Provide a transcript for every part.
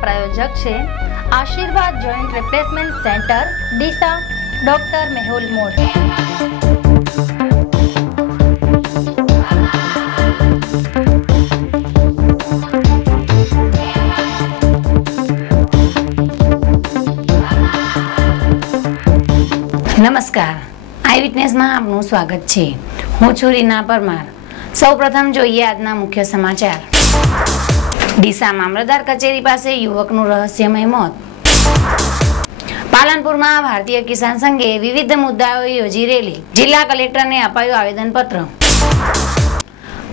प्रायोजक छे आशीर्वाद जॉइंट रिप्लेसमेंट सेंटर डीसा डॉक्टर मेहुल मोर। नमस्कार, आई विटनेस में आपનું स्वागत છે। હું છું રીના પરમાર। સૌપ્રથમ જોઈએ આજના મુખ્ય સમાચાર। ડીસા મામલતદાર કચેરી પાસે યુવકનું રહસ્યમય મોત। પાલનપુરમાં ભારતીય કિસાન સંઘે વિવિધ મુદ્દાઓ યોજી રેલી। જિલ્લા કલેક્ટરને અપાયું આવેદનપત્ર।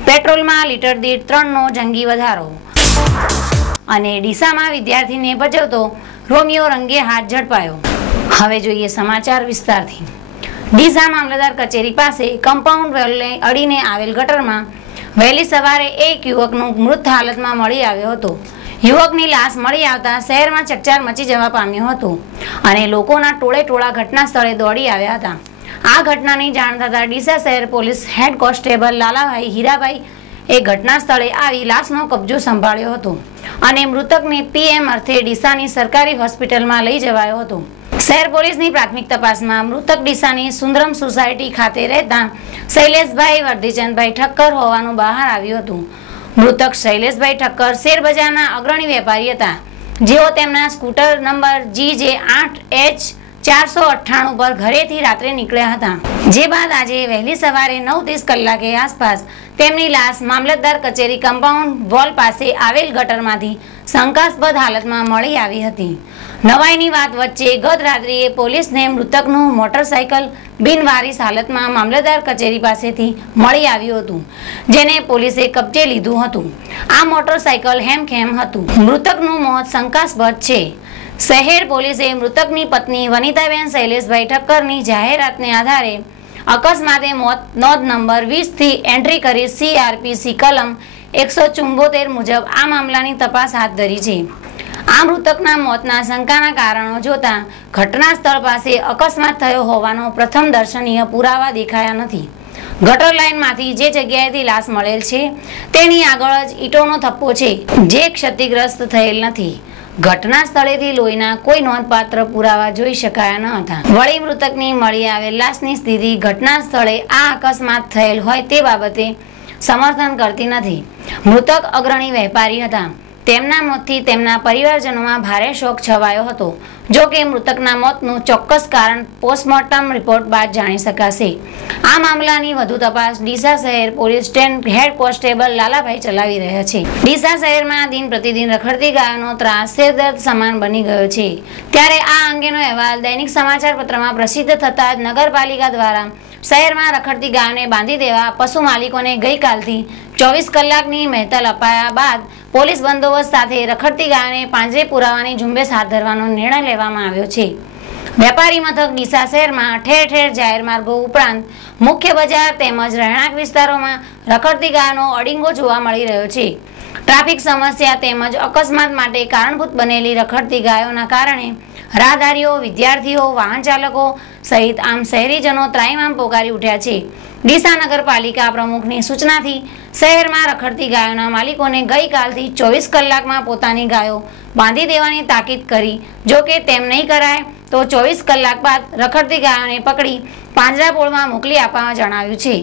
પેટ્રોલમાં લીટર દીઠ 3 નો જંગી વધારો। અને ડીસામાં વિદ્યાર્થીને ભજવતો રોમિયો રંગે હાથ ઝડપાયો। હવે જોઈએ સમાચાર વિસ્તારથી। ડીસા મામલતદાર કચેરી પાસે કમ્પાઉન્ડ વેલને અડીને આવેલ ગટરમાં વહેલી સવારે એક યુવકનું મૃત હાલતમાં મળી આવ્યો હતો। યુવકની લાશ મળી આવતા શહેરમાં ચકચાર મચી જવા પામ્યો હતો અને લોકોના ટોળે ટોળા ઘટના સ્થળે દોડી આવ્યા હતા। આ ઘટનાની જાણ થતાં ડીસા શહેર police head constable Lalabhai Hirabhai એ ઘટના સ્થળે આવી લાશનો કબજો સંભાળ્યો હતો અને મૃતકને પીએમ અર્થે ડીસાની સરકારી હોસ્પિટલમાં લઈ જવાયો હતો। શહેર પોલીસની પ્રાથમિક તપાસમાં મૃતક ડીસાની સુંદરમ સોસાયટી ખાતે રહેતા શૈલેષભાઈ વર્ધીચંદભાઈ ઠક્કર હોવાનું બહાર આવ્યું હતું। મૃતક શૈલેષભાઈ ઠક્કર શેરબજારના અગ્રણી વેપારી હતા, જેઓ તેમના સ્કૂટર નંબર GJ8H498 પર ઘરેથી રાત્રે નીકળ્યા હતા। જે બાદ આજે વહેલી સવારે 9:30 કલાકે આસપાસ તેમની લાશ મામલતદાર કચેરી કમ્પાઉન્ડ વોલ પાસે આવેલ ગટરમાંથી શંકાસ્પદ હાલતમાં મળી આવી હતી। નવાઈની વાત વચ્ચે ગત રાત્રિએ પોલીસને મૃતકનું મોટરસાયકલ બિનવારીસ હાલતમાં મામલતદાર કચેરી પાસેથી મળી આવ્યું હતું, જેને પોલીસે કબજે લીધું હતું। આ મોટરસાયકલ હેમખેમ હતું। મૃતકનું મોત શંકાસ્પદ છે। શહેર પોલીસે મૃતકની પત્ની વનિતાબેન શૈલેષભાઈ ઠક્કરની જાહેરાતને આધારે અકસ્માતે મોત નોંધ નંબર 20 થી એન્ટ્રી કરી CRPC કલમ 174 મુજબ આ મામલાની તપાસ હાથ ધરી છે। આ મૃતકના મોતના શંકાના કારણો જોતા ઘટના સ્થળ પાસે અકસ્માત થયો હોવાનો પ્રથમ દર્શનીય પુરાવા દેખાયા નથી। ગટર લાઇનમાંથી જે જગ્યાએથી લાશ મળેલ છે તેની આગળ જ ઈંટોનો થપ્પો છે, જે ક્ષતિગ્રસ્ત થયેલ નથી। ઘટના સ્થળેથી લોહીના કોઈ નોંધપાત્ર પુરાવા જોઈ શકાયા ન હતા। વળી મૃતકની મળી આવેલ લાશની સ્થિતિ ઘટના સ્થળે આ અકસ્માત થયેલ હોય તે બાબતે સમર્થન કરતી નથી। મૃતક અગ્રણી વેપારી હતા। તેમના મોતથી તેમના પરિવારજનોમાં ભારે શોક છવાયો હતો। જો કે મૃતકના મોતનું ચોક્કસ કારણ પોસ્ટમોર્ટમ રિપોર્ટ બાદ જાણી શકાશે। આ મામલાની વધુ તપાસ ડીસા શહેર police station head constable Lalabhai ચલાવી રહ્યા છે। ડીસા શહેરમાં દિન પ્રતિદિન રખડતી ગાયોનો ત્રાસ શેરદર્દ સમાન બની ગયો છે, ત્યારે આ અંગેનો અહેવાલ દૈનિક સમાચાર પત્રમાં પ્રસિદ્ધ થતાં જ નગરપાલિકા દ્વારા શહેરમાં રખડતી ગાયોને બાંધી દેવા પશુ માલિકોને ગઈકાલથી 24 કલાકની મહેતલ અપાયા બાદ પોલીસ બંદોબસ્ત સાથે રખડતી ગાયોને પાંજરે પુરાવાની ઝુંબેશ હાથ ધરવાનો નિર્ણય લેવામાં આવ્યો છે। વેપારી મથક ડીસા શહેરમાં ઠેર ઠેર જાહેર માર્ગો ઉપરાંત મુખ્ય બજાર તેમજ રહેણાંક વિસ્તારોમાં રખડતી ગાયોનો અડીંગો જોવા મળી રહ્યો છે। ટ્રાફિક સમસ્યા તેમજ અકસ્માત માટે કારણભૂત બનેલી રખડતી ગાયોના કારણે રાહદારીઓ, વિદ્યાર્થીઓ, વાહન ચાલકો સહિત આમ શહેરીજનો ત્રાહિમામ પોકારી ઉઠ્યા છે। ડીસા નગરપાલિકા પ્રમુખની સૂચનાથી શહેરમાં રખડતી ગાયોના માલિકોને ગઈકાલથી 24 કલાકમાં પોતાની ગાયો બાંધી દેવાની તાકીદ કરી। જો કે તેમ નહીં કરાય તો 24 કલાક બાદ રખડતી ગાયોને પકડી પાંજરાપોળમાં મોકલી આપવા જણાવ્યું છે।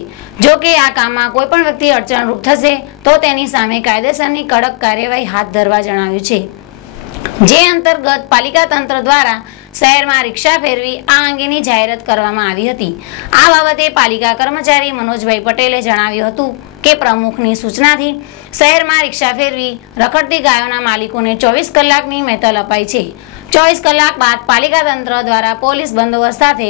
જો કે આ કામમાં કોઈ પણ વ્યક્તિ અડચણરૂપ થશે તો તેની સામે કાયદેસરની કડક કાર્યવાહી હાથ ધરવા જણાવ્યું છે। જે અંતર્ગત પાલિકા તંત્ર દ્વારા શહેરમાં રિક્ષા ફેરવી આ અંગેની જાહેરાત કરવામાં આવી હતી। આ બાબતે પાલિકા કર્મચારી મનોજભાઈ પટેલે જણાવ્યું હતું કે પ્રમુખની સૂચનાથી શહેરમાં રિક્ષા ફેરવી રખડતી ગાયોના માલિકોને 24 કલાકની મહેતલ અપાઈ છે। 24 કલાક બાદ પાલિકા તંત્ર દ્વારા પોલીસ બંદોબસ્ત સાથે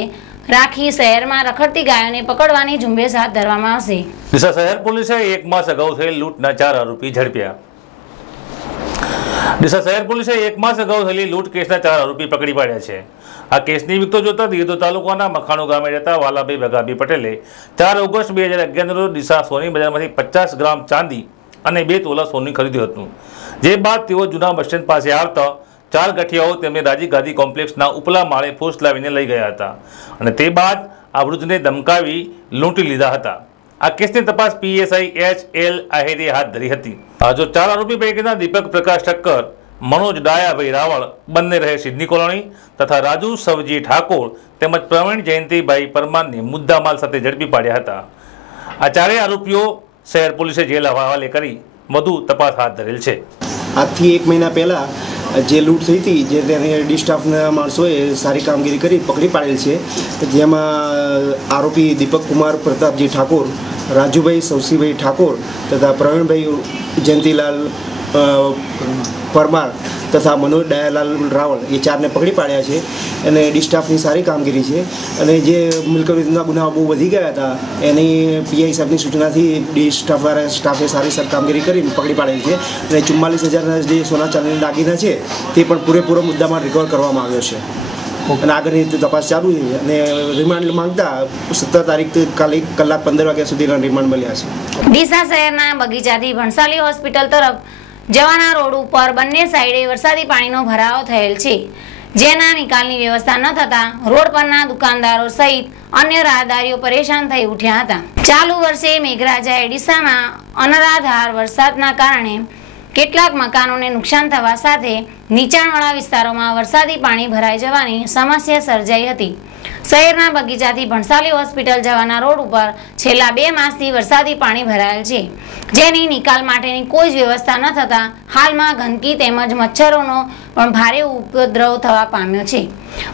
રાખી શહેરમાં રખડતી ગાયોને પકડવાની ઝુંબેશ હાથ ધરવામાં આવશે। ડીસા શહેર પોલીસે 1 માસ અગાઉ થયેલ લૂંટના 4 આરોપી ઝડપ્યા। ડીસા શહેર પોલીસે 1 માસ અગાઉ થયેલી લૂંટ કેસના 4 આરોપી પકડી પાડ્યા છે। આ કેસની વિગતો જોતા દિયોદર તાલુકાના મખાણો ગામે રહેતા વાલાભાઈ ભગાભી પટેલે 4 ઓગસ્ટ 2011 રોજ ડીસા સોની બજારમાંથી 50 ગ્રામ ચાંદી અને 2 તોલા સોનું ખરીદ્યું હતું। જે બાદ તેઓ જૂના બસ સ્ટેન્ડ પાસે આવતા 4 ગઠિયાઓ તેમને રાજી ગાંધી કોમ્પ્લેક્સના ઉપલા માળે ફોર્સ લાવીને લઈ ગયા હતા અને તે બાદ આ વૃદ્ધને ધમકાવી લૂંટી લીધા હતા। આ કેસની તપાસ PSI HL આહિરે હાથ ધરી હતી। આ જો 4 આરોપી પૈકીના દીપક પ્રકાશ ઠક્કર, મનોજ ડાયાભાઈ રાવળ બંને રહે સિડની કોલોની તથા રાજુ સવજી ઠાકોર તેમજ પ્રવીણ જયંતિભાઈ પરમારને મુદ્દામાલ સાથે ઝડપી પાડ્યા હતા। આ ચારેય આરોપીઓ શહેર પોલીસે જેલ હવાલે કરી વધુ તપાસ હાથ ધરેલ છે। આજથી 1 મહિના પહેલાં જે લૂંટ થઈ હતી જે તેને ડી સ્ટાફના માણસોએ સારી કામગીરી કરી પકડી પાડેલ છે, જેમાં આરોપી દીપક કુમાર પ્રતાપજી ઠાકોર, રાજુભાઈ સવસીભાઈ ઠાકોર તથા પ્રવીણભાઈ જયંતિલાલ પરમાર તથા મનોજ દયાલાલ રાવળ એ ચારને પકડી પાડ્યા છે અને ડી સ્ટાફની સારી કામગીરી છે। અને જે મિલકત વિરુદ્ધના ગુનાઓ બહુ વધી ગયા હતા એની પીઆઈ સાહેબની સૂચનાથી ડી સ્ટાફે સારી કામગીરી કરીને પકડી પાડેલ છે અને 44,000ના જે સોના ચાંદીના દાગીના છે તે પણ પૂરેપૂરો મુદ્દામાં રિકવર કરવામાં આવ્યો છે અને આગળની તપાસ ચાલુ છે અને રિમાન્ડ માંગતા 17 તારીખ કાલે કલાક 15 વાગ્યા સુધીના રિમાન્ડ મળ્યા છે। ડીસા શહેરના બગીચાથી ભણસાલી હોસ્પિટલ તરફ જવાના રોડ ઉપર બંને સાઈડે વરસાદી પાણીનો ભરાવો થયેલ છે, જેના નિકાલની વ્યવસ્થા ન થતાં રોડ પરના દુકાનદારો સહિત અન્ય રાહદારીઓ પરેશાન થઈ ઉઠ્યા હતા। ચાલુ વર્ષે મેઘરાજાએ ડીસામાં અનરાધાર વરસાદના કારણે કેટલાક મકાનોને નુકસાન થવા સાથે નીચાણવાળા વિસ્તારોમાં વરસાદી પાણી ભરાઈ જવાની સમસ્યા સર્જાઈ હતી। શહેરના બગીચાથી ભણસાલી હોસ્પિટલ જવાના રોડ ઉપર છેલ્લા 2 માસથી વરસાદી પાણી ભરાયેલ છે, જેની નિકાલ માટેની કોઈ જ વ્યવસ્થા ન થતાં હાલમાં ગંદકી તેમજ મચ્છરોનો પણ ભારે ઉપદ્રવ થવા પામ્યો છે।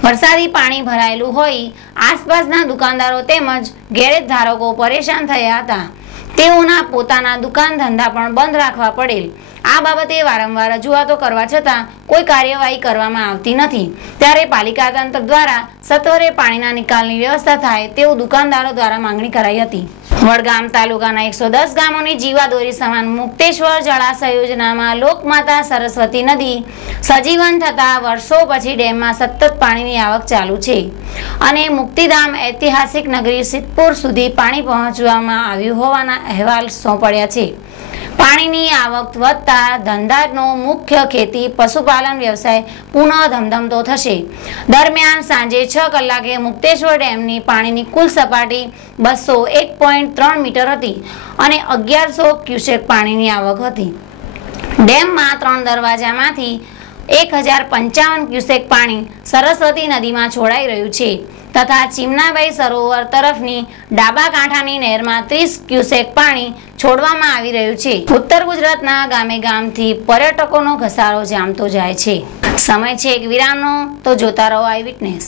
વરસાદી પાણી ભરાયેલું હોય આસપાસના દુકાનદારો તેમજ ગેરેજ ધારકો પરેશાન થયા હતા। તેઓના પોતાના દુકાન ધંધા પણ બંધ રાખવા પડેલ। આ બાબતે વારંવાર રજૂઆતો કરવા છતાં કોઈ કાર્યવાહી કરવામાં આવતી નથી, ત્યારે પાલિકા તંત્ર દ્વારા સત્વરે પાણીના નિકાલની વ્યવસ્થા થાય તેવું દુકાનદારો દ્વારા માંગણી કરાઈ હતી। વડગામ તાલુકાના 110 ગામોની જીવાદોરી સમાન મુક્તેશ્વર જળાશય યોજનામાં લોકમાતા સરસ્વતી નદી સજીવન થતા વર્ષો પછી ડેમમાં સતત પાણીની આવક ચાલુ છે અને મુક્તિધામ ઐતિહાસિક નગરી સિદ્ધપુર સુધી પાણી પહોંચવામાં આવ્યું હોવાના અહેવાલ સોંપડ્યા છે। પાણીની આવક વધતા ધંધાનો મુખ્ય ખેતી પશુપાલન વ્યવસાય પુનઃ ધમધમતો થશે। દરમિયાન સાંજે 6 કલાકે મુક્તેશ્વર ડેમની પાણીની કુલ સપાટી 201.3 મીટર હતી અને 1100 ક્યુસેક પાણીની આવક હતી। ડેમમાં 3 દરવાજામાંથી 1055 ક્યુસેક પાણી સરસ્વતી નદીમાં છોડાઈ રહ્યું છે તથા ચીમનાબાઈ સરોવર તરફની ડાબા કાંઠાની નહેરમાં 30 ક્યુસેક પાણી છોડવામાં આવી રહ્યું છે। ઉત્તર ગુજરાતના ગામે ગામથી પર્યટકોનો ઘસારો જામતો જાય છે। સમય છે એક વિરામનો, તો જોતા રહો આઈ વિટનેસ।